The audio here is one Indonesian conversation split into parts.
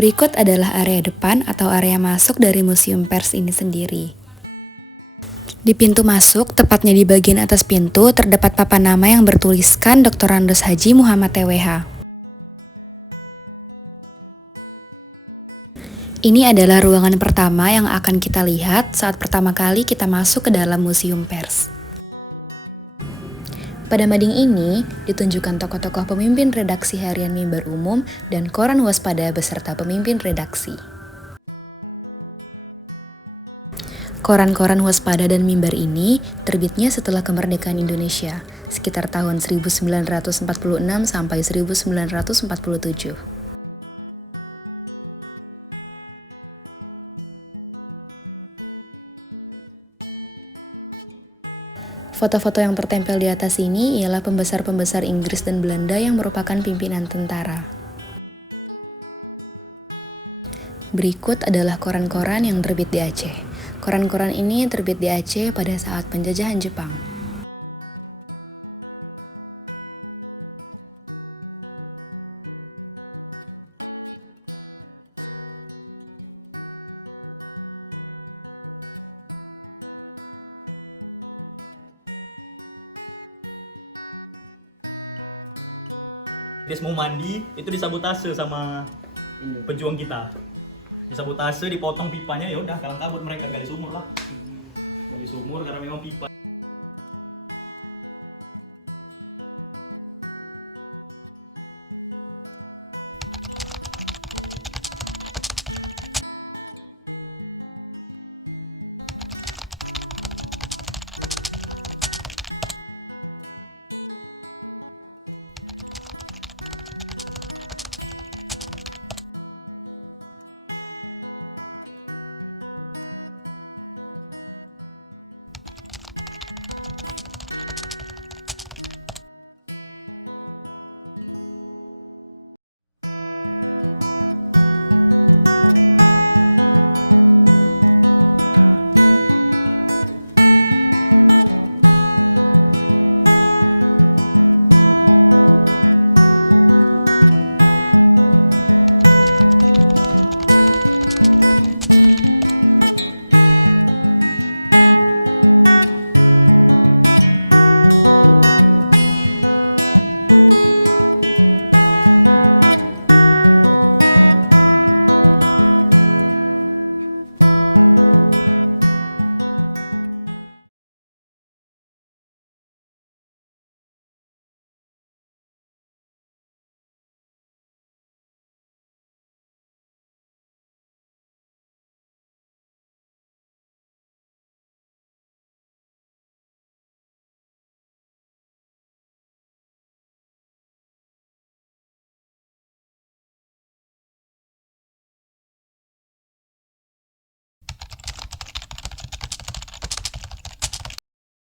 Berikut adalah area depan atau area masuk dari Museum Pers ini sendiri. Di pintu masuk, tepatnya di bagian atas pintu, terdapat papan nama yang bertuliskan Dr. Andos Haji Muhammad TWH. Ini adalah ruangan pertama yang akan kita lihat saat pertama kali kita masuk ke dalam Museum Pers. Pada mading ini, ditunjukkan tokoh-tokoh pemimpin redaksi harian Mimbar Umum dan koran Waspada beserta pemimpin redaksi. Koran-koran Waspada dan Mimbar ini terbitnya setelah kemerdekaan Indonesia, sekitar tahun 1946 sampai 1947. Foto-foto yang tertempel di atas ini ialah pembesar-pembesar Inggris dan Belanda yang merupakan pimpinan tentara. Berikut adalah koran-koran yang terbit di Aceh. Koran-koran ini terbit di Aceh pada saat penjajahan Jepang. Dia mau mandi, itu disabotase sama pejuang kita. Disabotase, dipotong pipanya, ya udah kalang kabut mereka gali sumur lah. Gali sumur karena memang pipa.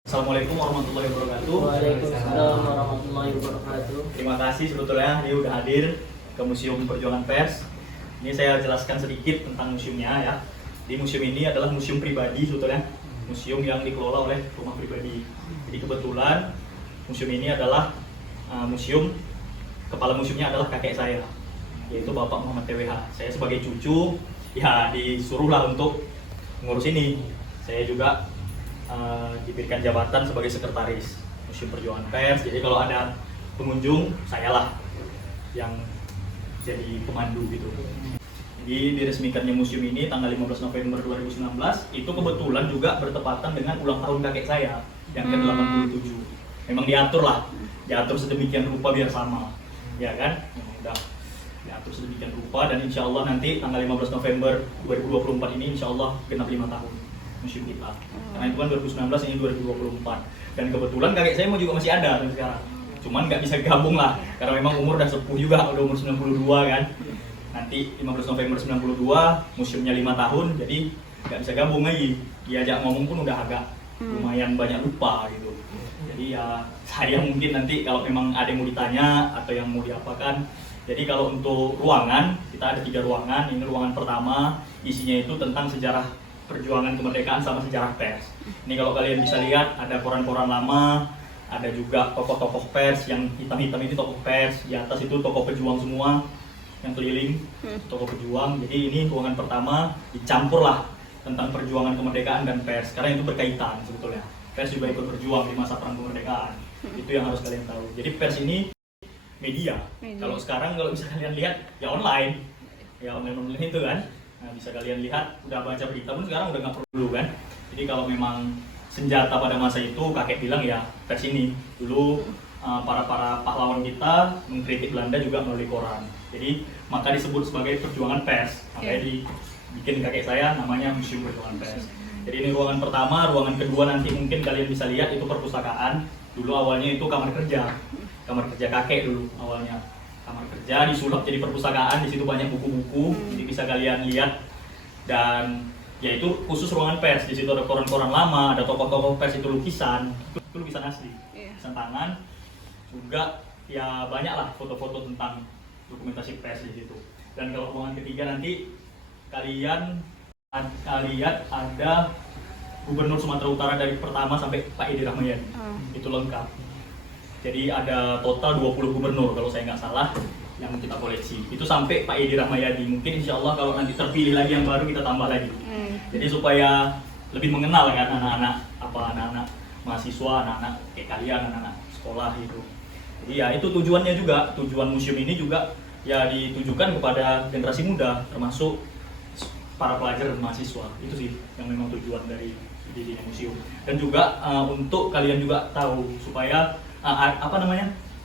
Assalamualaikum warahmatullahi wabarakatuh. Waalaikumsalam warahmatullahi wabarakatuh. Terima kasih sebetulnya dia udah hadir ke Museum Perjuangan Pers. Ini saya jelaskan sedikit tentang museumnya ya. Di museum ini adalah museum pribadi sebetulnya, museum yang dikelola oleh rumah pribadi. Jadi kebetulan museum ini adalah kepala museumnya adalah kakek saya, yaitu Bapak Muhammad TWH. Saya sebagai cucu ya disuruhlah untuk ngurus ini. Saya juga diberikan jabatan sebagai sekretaris Museum Perjuangan Pers. Jadi kalau ada pengunjung, sayalah yang jadi pemandu gitu. Jadi diresmikannya museum ini tanggal 15 November 2019 itu kebetulan juga bertepatan dengan ulang tahun kakek saya yang ke-87. Memang diatur sedemikian rupa biar sama, ya kan? Udah diatur sedemikian rupa dan insya Allah nanti tanggal 15 November 2024 ini insya Allah genap 5 tahun museum kita. Karena itu kan 2019, ini 2024. Dan kebetulan kakek saya juga masih ada sampai sekarang. Cuman nggak bisa gabung lah, karena memang umur udah sepuh juga, udah umur 92 kan. Nanti 15 November 92, museumnya 5 tahun, jadi nggak bisa gabung lagi. Diajak ngomong pun udah agak lumayan banyak lupa gitu. Jadi ya saya mungkin nanti kalau memang ada yang mau ditanya atau yang mau diapakan. Jadi kalau untuk ruangan, kita ada 3 ruangan. Ini ruangan pertama, isinya itu tentang sejarah perjuangan kemerdekaan sama sejarah pers. Ini kalau kalian bisa lihat ada koran-koran lama, ada juga tokoh-tokoh pers yang hitam-hitam ini tokoh pers, di atas itu tokoh pejuang semua. yang keliling toko pejuang. Jadi ini ruangan pertama dicampur lah tentang perjuangan kemerdekaan dan pers, karena itu berkaitan sebetulnya. Pers juga ikut berjuang di masa perang kemerdekaan. Itu yang harus kalian tahu. Jadi pers ini media. Kalau sekarang kalau bisa kalian lihat ya online itu kan. Nah, bisa kalian lihat, udah baca berita pun sekarang udah nggak perlu kan. Jadi kalau memang senjata pada masa itu, kakek bilang ya pers ini. Dulu para pahlawan kita mengkritik Belanda juga melalui koran. Jadi maka disebut sebagai perjuangan pers. Makanya dibikin kakek saya namanya Museum Perjuangan Pers. Jadi ini ruangan pertama, ruangan kedua nanti mungkin kalian bisa lihat itu perpustakaan. Dulu awalnya itu kamar kerja kakek dulu awalnya. Kamar kerja disulap jadi perpustakaan, di situ banyak buku-buku, jadi bisa kalian lihat. Dan ya itu khusus ruangan pers, di situ ada koran-koran lama, ada tokoh-tokoh pers itu lukisan asli, lukisan tangan. Juga ya banyak lah foto-foto tentang dokumentasi pers di situ. Dan kalau ruangan ketiga nanti kalian lihat ada Gubernur Sumatera Utara dari pertama sampai Pak Edi Rahmayadi. Itu lengkap. Jadi ada total 20 gubernur kalau saya nggak salah yang kita koleksi. Itu sampai Pak Edi Rahmayadi. Mungkin insya Allah kalau nanti terpilih lagi yang baru kita tambah lagi. Jadi supaya lebih mengenal kan anak-anak mahasiswa, anak-anak kayak kalian, anak-anak sekolah itu. Jadi ya itu tujuannya juga. Tujuan museum ini juga ya ditujukan kepada generasi muda, termasuk para pelajar dan mahasiswa. Itu sih yang memang tujuan dari dirinya museum. Dan juga untuk kalian juga tahu supaya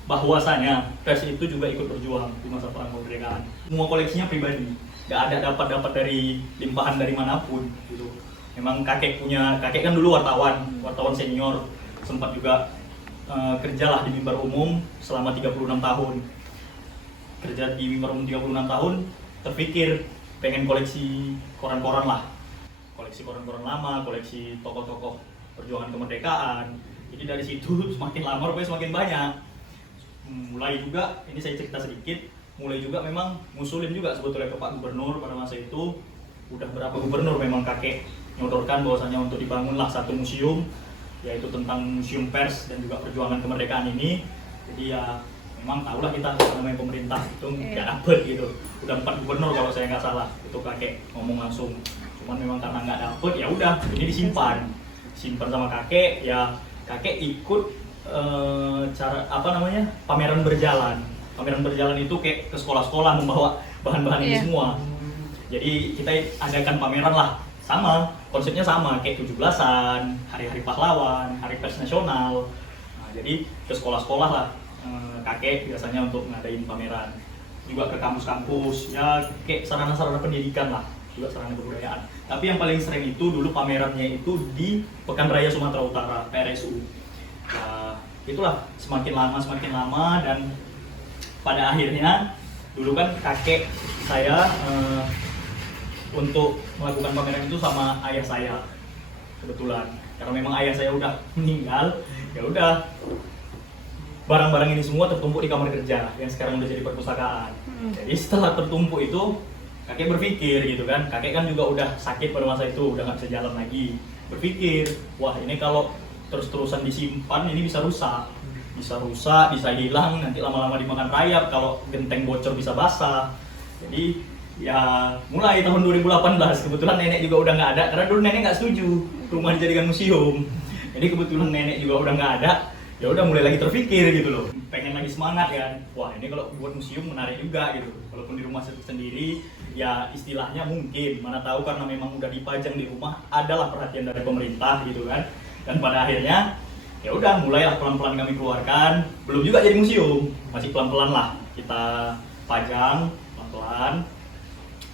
bahwasanya pers itu juga ikut berjuang di masa perang kemerdekaan. Semua koleksinya pribadi, nggak ada dapat dari limpahan dari manapun gitu. Memang kakek kan dulu wartawan senior, sempat juga kerjalah di Mimbar Umum selama 36 tahun. Kerja di Mimbar Umum 36 tahun, terpikir pengen koleksi koran-koran lah. Koleksi koran-koran lama, koleksi tokoh-tokoh perjuangan kemerdekaan. Jadi dari situ semakin lama rupanya semakin banyak. Mulai juga, ini saya cerita sedikit, mulai juga memang ngusulin juga sebetulnya ke Pak Gubernur pada masa itu. Udah berapa gubernur memang kakek nyodorkan bahwasanya untuk dibangunlah satu museum, yaitu tentang museum pers dan juga perjuangan kemerdekaan ini. Jadi ya memang tahulah kita namanya pemerintah itu nggak dapet gitu. Udah 4 gubernur kalau saya nggak salah, itu kakek ngomong langsung. Cuman memang karena nggak dapet ya udah, ini simpan sama kakek. Ya kakek ikut pameran berjalan itu kayak ke sekolah-sekolah membawa bahan-bahan ini semua. Jadi kita adakan pameran lah, sama konsepnya sama kayak 17-an, hari-hari pahlawan, hari pers nasional. Nah, jadi ke sekolah-sekolah lah kakek biasanya untuk ngadain pameran, juga ke kampus-kampus ya kayak sarana-sarana pendidikan lah, juga sarana kebudayaan. Tapi yang paling sering itu dulu pamerannya itu di Pekan Raya Sumatera Utara, PRSU. Nah, itulah semakin lama dan pada akhirnya dulu kan kakek saya untuk melakukan pameran itu sama ayah saya kebetulan, karena memang ayah saya udah meninggal. Ya udah, barang-barang ini semua tertumpuk di kamar kerja yang sekarang udah jadi perpustakaan. Jadi setelah tertumpuk itu kakek berpikir gitu kan, kakek kan juga udah sakit pada masa itu, udah nggak bisa jalan lagi. Berpikir, wah ini kalau terus-terusan disimpan ini bisa rusak, bisa hilang, nanti lama-lama dimakan rayap, kalau genteng bocor bisa basah. Jadi ya mulai tahun 2018 kebetulan nenek juga udah nggak ada, karena dulu nenek nggak setuju rumah dijadikan museum. Jadi kebetulan nenek juga udah nggak ada, ya udah mulai lagi terpikir gitu loh, pengen lagi semangat ya, wah ini kalau buat museum menarik juga gitu, walaupun di rumah sendiri ya istilahnya mungkin, mana tahu karena memang udah dipajang di rumah adalah perhatian dari pemerintah gitu kan. Dan pada akhirnya ya udah mulailah pelan-pelan kami keluarkan, belum juga jadi museum, masih pelan-pelan lah kita pajang pelan-pelan.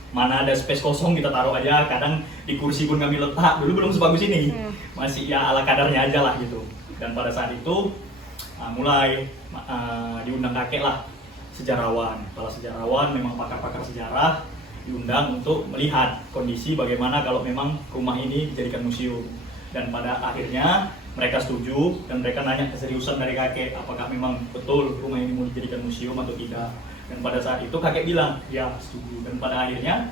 Mana ada space kosong kita taruh aja, kadang di kursi pun kami letak, dulu belum sebagus ini, masih ya ala kadarnya aja lah gitu. Dan pada saat itu mulai diundang kakek lah, sejarawan, para sejarawan, memang pakar-pakar sejarah diundang untuk melihat kondisi bagaimana kalau memang rumah ini dijadikan museum. Dan pada akhirnya mereka setuju dan mereka nanya keseriusan dari kakek apakah memang betul rumah ini mau dijadikan museum atau tidak. Dan pada saat itu kakek bilang ya setuju. Dan pada akhirnya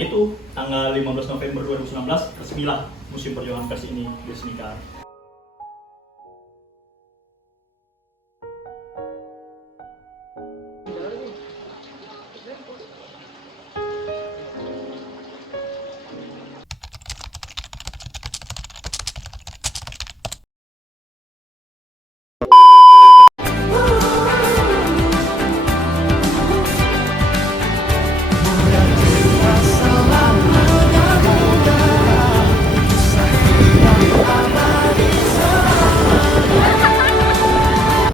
itu tanggal 15 November 2019 resmilah Museum Perjuangan Pers ini diresmikan.